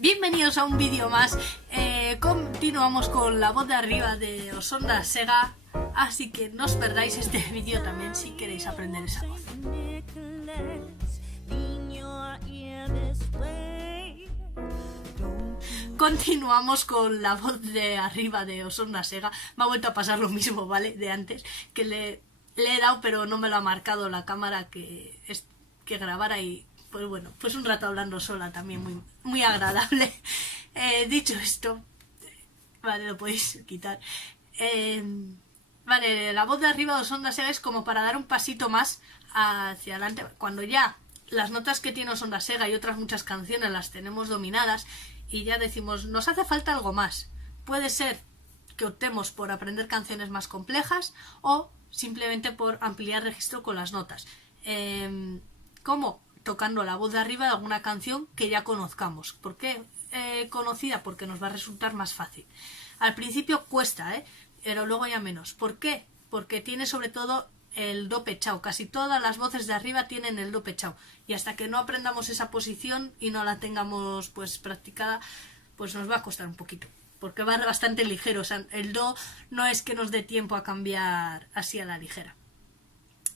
Bienvenidos a un vídeo más. Continuamos con la voz de arriba de Osonda Sega, así que no os perdáis este vídeo también si queréis aprender esa voz. Continuamos con la voz de arriba de Osonda Sega. Me ha vuelto a pasar lo mismo, ¿vale? De antes, que le he dado pero no me lo ha marcado la cámara que grabara y pues bueno, pues un rato hablando sola también muy agradable. Dicho esto, vale, lo podéis quitar. Vale, la voz de arriba de Osonda Sega es como para dar un pasito más hacia adelante. Cuando ya las notas que tiene Osonda Sega y otras muchas canciones las tenemos dominadas y ya decimos, nos hace falta algo más. Puede ser que optemos por aprender canciones más complejas o simplemente por ampliar registro con las notas. ¿Cómo? Tocando la voz de arriba de alguna canción que ya conozcamos. ¿Por qué conocida? Porque nos va a resultar más fácil. Al principio cuesta, pero luego ya menos. ¿Por qué? Porque tiene sobre todo el do pechao. Casi todas las voces de arriba tienen el do pechao. Y hasta que no aprendamos esa posición y no la tengamos pues practicada, pues nos va a costar un poquito. Porque va bastante ligero. O sea, el do no es que nos dé tiempo a cambiar así a la ligera.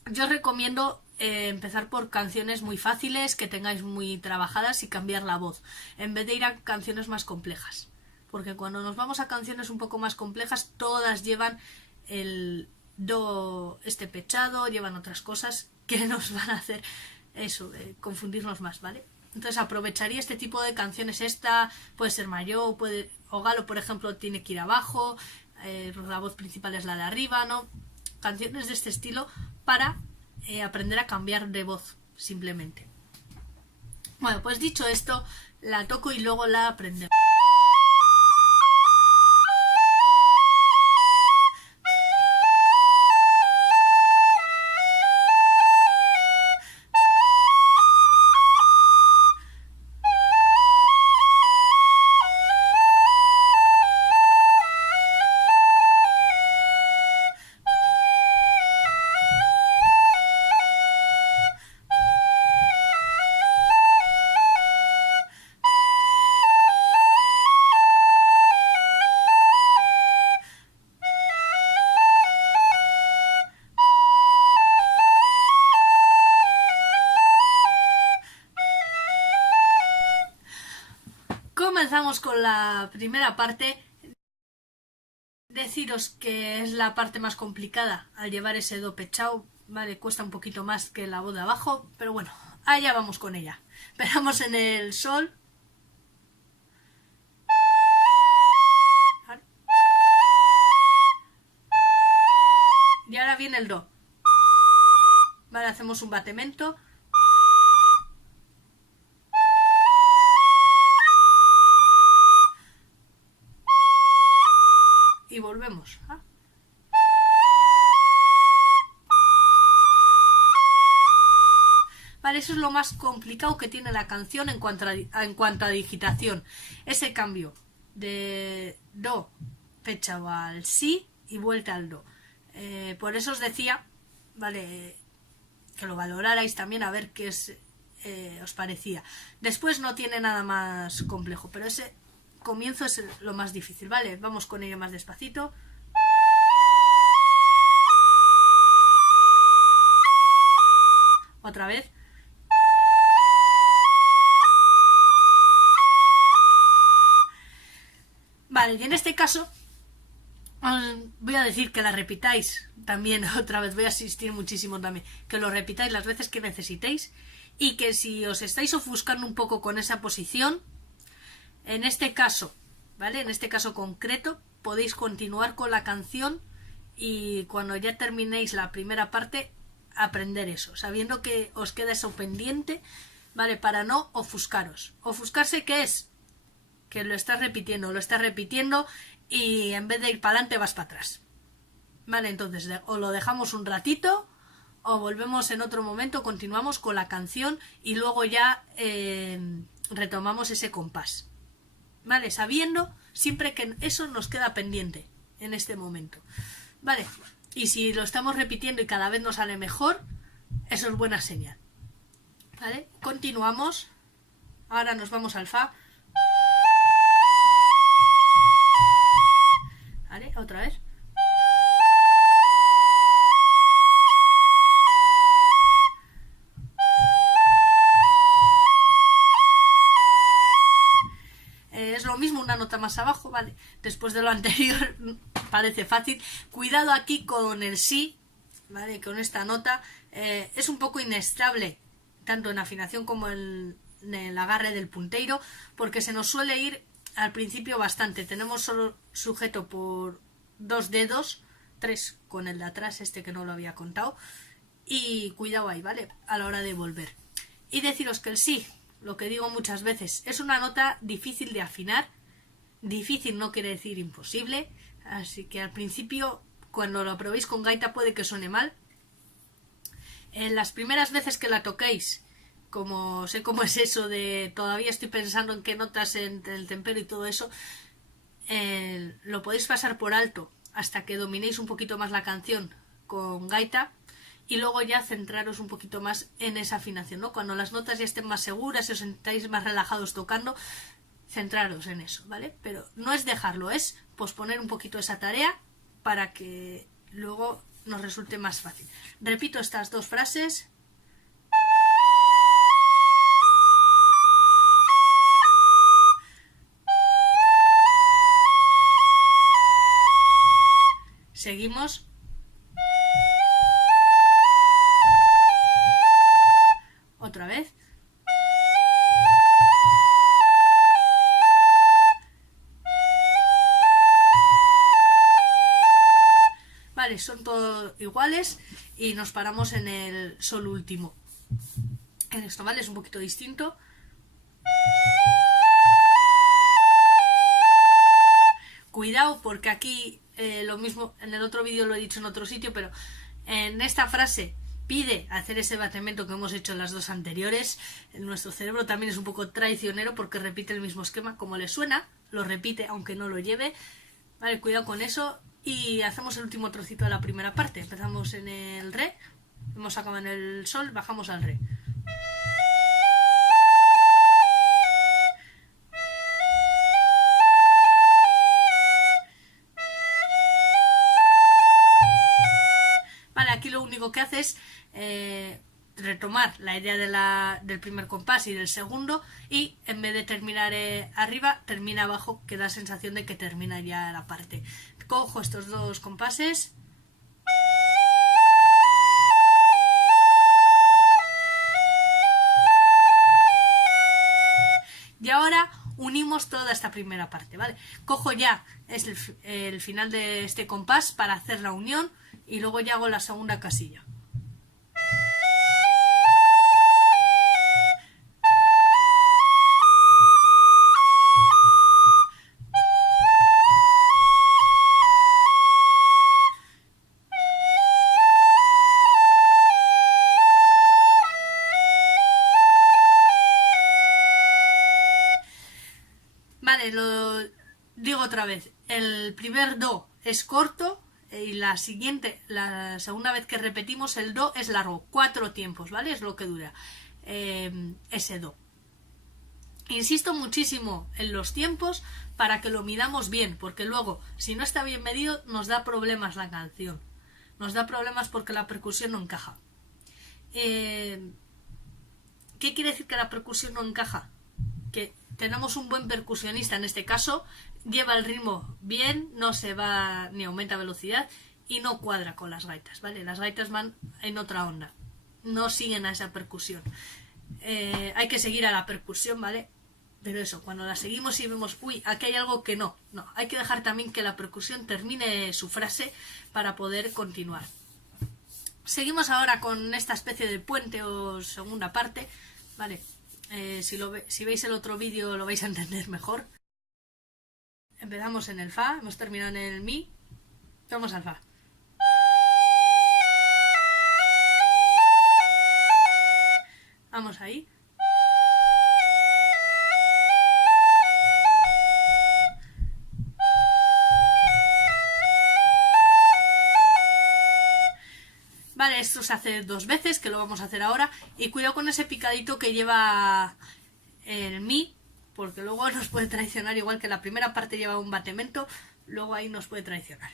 Yo os recomiendo empezar por canciones muy fáciles, que tengáis muy trabajadas y cambiar la voz, en vez de ir a canciones más complejas. Porque cuando nos vamos a canciones un poco más complejas, todas llevan el do pechado, llevan otras cosas que nos van a hacer eso, confundirnos más, ¿vale? Entonces aprovecharía este tipo de canciones. Esta puede ser mayor, o Galo, por ejemplo, tiene que ir abajo, la voz principal es la de arriba, ¿no? Canciones de este estilo para aprender a cambiar de voz, simplemente. Bueno, pues dicho esto, la toco y luego la aprendemos. Comenzamos con la primera parte. Deciros que es la parte más complicada al llevar ese do pechao, vale, cuesta un poquito más que la voz de abajo, pero bueno, allá vamos con ella. Empezamos en el sol. Y ahora viene el do. Vale, hacemos un batemento. Y volvemos. Vale, eso es lo más complicado que tiene la canción en cuanto a digitación. Ese cambio de do pechao al si y vuelta al do. Por eso os decía, vale, que lo valorarais también a ver qué os parecía. Después no tiene nada más complejo, pero ese comienzo es lo más difícil, ¿vale? Vamos con ello más despacito. Otra vez. Vale, y en este caso voy a decir que la repitáis también otra vez, voy a asistir muchísimo también, que lo repitáis las veces que necesitéis y que si os estáis ofuscando un poco con esa posición, en este caso, ¿vale? En este caso concreto, podéis continuar con la canción y cuando ya terminéis la primera parte, aprender eso, sabiendo que os queda eso pendiente, ¿vale? Para no ofuscaros. ¿Ofuscarse qué es? Que lo estás repitiendo y en vez de ir para adelante vas para atrás. Vale, entonces o lo dejamos un ratito o volvemos en otro momento, continuamos con la canción y luego ya retomamos ese compás. Vale, sabiendo siempre que eso nos queda pendiente en este momento. Vale, y si lo estamos repitiendo y cada vez nos sale mejor, eso es buena señal. Vale, continuamos. Ahora nos vamos al fa. ¿vale? Otra vez. Es lo mismo, una nota más abajo, ¿vale? Después de lo anterior parece fácil. Cuidado aquí con el si, ¿vale? Con esta nota es un poco inestable, tanto en afinación como en el agarre del punteiro, porque se nos suele ir al principio bastante. Tenemos solo sujeto por 2 dedos, 3 con el de atrás, este que no lo había contado, y cuidado ahí, ¿vale? A la hora de volver. Y deciros que el si, lo que digo muchas veces, es una nota difícil de afinar. Difícil no quiere decir imposible, así que al principio, cuando lo probéis con gaita, puede que suene mal. En las primeras veces que la toquéis, como sé cómo es eso de todavía estoy pensando en qué notas entre el tempero y todo eso, lo podéis pasar por alto hasta que dominéis un poquito más la canción con gaita, y luego ya centraros un poquito más en esa afinación, ¿no? Cuando las notas ya estén más seguras y os sentáis más relajados tocando, centraros en eso, ¿vale? Pero no es dejarlo, es posponer un poquito esa tarea para que luego nos resulte más fácil. Repito estas 2 frases. Seguimos. Otra vez. Vale, son todos iguales y nos paramos en el sol último. En esto, ¿vale? Es un poquito distinto. Cuidado porque aquí lo mismo, en el otro vídeo lo he dicho en otro sitio, pero en esta frase pide hacer ese batimiento que hemos hecho en las 2 anteriores. Nuestro cerebro también es un poco traicionero porque repite el mismo esquema. Como le suena, lo repite aunque no lo lleve. Vale, cuidado con eso. Y hacemos el último trocito de la primera parte. Empezamos en el re, hemos acabado en el sol, bajamos al re. Vale, aquí lo único que hace es retomar la idea del primer compás y del segundo, y en vez de terminar arriba, termina abajo, que da la sensación de que termina ya la parte. Cojo estos 2 compases. Y ahora unimos toda esta primera parte, ¿vale? Cojo ya es el final de este compás para hacer la unión, y luego ya hago la segunda casilla. Vale, lo digo otra vez. El primer do es corto y la segunda vez que repetimos el do es largo. 4 tiempos, ¿vale? Es lo que dura ese do. Insisto muchísimo en los tiempos para que lo midamos bien, porque luego, si no está bien medido, nos da problemas la canción. Nos da problemas porque la percusión no encaja. ¿Qué quiere decir que la percusión no encaja? Que tenemos un buen percusionista, en este caso, lleva el ritmo bien, no se va ni aumenta velocidad y no cuadra con las gaitas, ¿vale? Las gaitas van en otra onda, no siguen a esa percusión. Hay que seguir a la percusión, ¿vale? Pero eso, cuando la seguimos y vemos, uy, aquí hay algo que no, hay que dejar también que la percusión termine su frase para poder continuar. Seguimos ahora con esta especie de puente o segunda parte, ¿vale? Si veis el otro vídeo lo vais a entender mejor. Empezamos en el fa, hemos terminado en el mi, vamos al fa. Vamos ahí. Vale, esto se hace 2 veces, que lo vamos a hacer ahora. Y cuidado con ese picadito que lleva el mi, porque luego nos puede traicionar, igual que la primera parte lleva un batemento, luego ahí nos puede traicionar.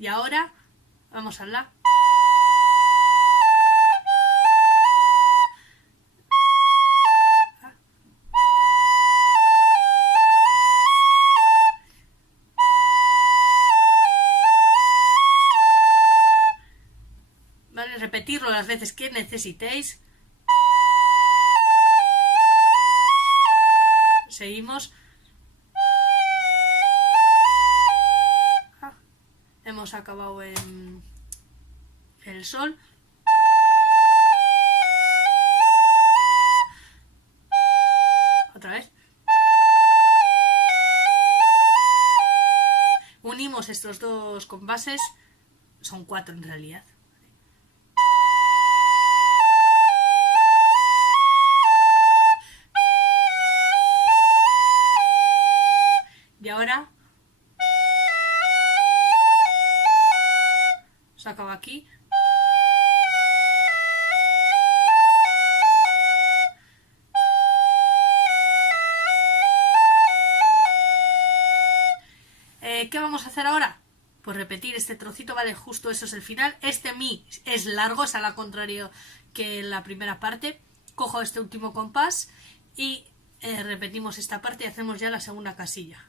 Y ahora vamos a la. Vale, repetirlo las veces que necesitéis. Seguimos. Hemos acabado en el sol. Otra vez. Unimos estos dos compases. Son 4 en realidad. Y ahora se acaba aquí. ¿Qué vamos a hacer ahora? Pues repetir este trocito, vale, justo eso es el final. Este mi es largo, es a la contrario que la primera parte. Cojo este último compás y repetimos esta parte y hacemos ya la segunda casilla.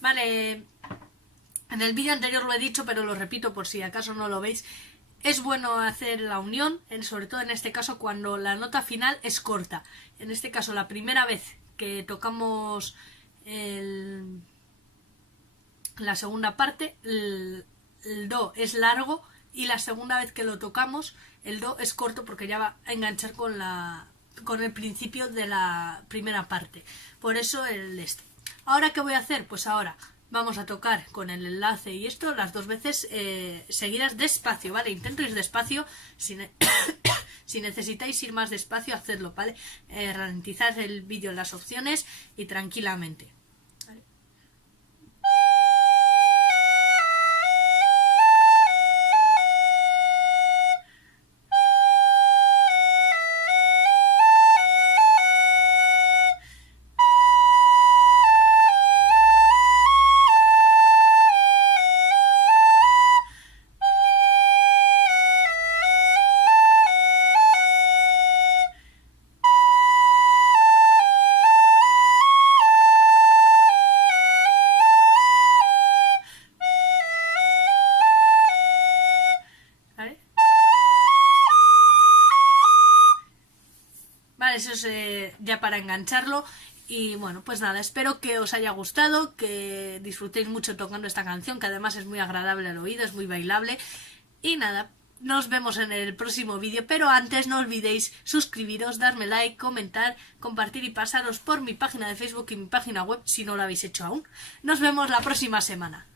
Vale, en el vídeo anterior lo he dicho, pero lo repito por si acaso no lo veis. Es bueno hacer la unión, sobre todo en este caso cuando la nota final es corta. En este caso, la primera vez que tocamos la segunda parte, el do es largo, y la segunda vez que lo tocamos, el do es corto porque ya va a enganchar con el principio de la primera parte. Por eso el este. ¿Ahora qué voy a hacer? Pues ahora vamos a tocar con el enlace y esto las 2 veces seguidas despacio, ¿vale? Intento ir despacio, si necesitáis ir más despacio, hacedlo, ¿vale? Ralentizad el vídeo en las opciones y tranquilamente. ¿Vale? Eso es ya para engancharlo. Y bueno, pues nada, espero que os haya gustado, que disfrutéis mucho tocando esta canción, que además es muy agradable al oído, es muy bailable. Y nada, nos vemos en el próximo vídeo, pero antes no olvidéis suscribiros, darme like, comentar, compartir y pasaros por mi página de Facebook y mi página web si no lo habéis hecho aún. Nos vemos la próxima semana.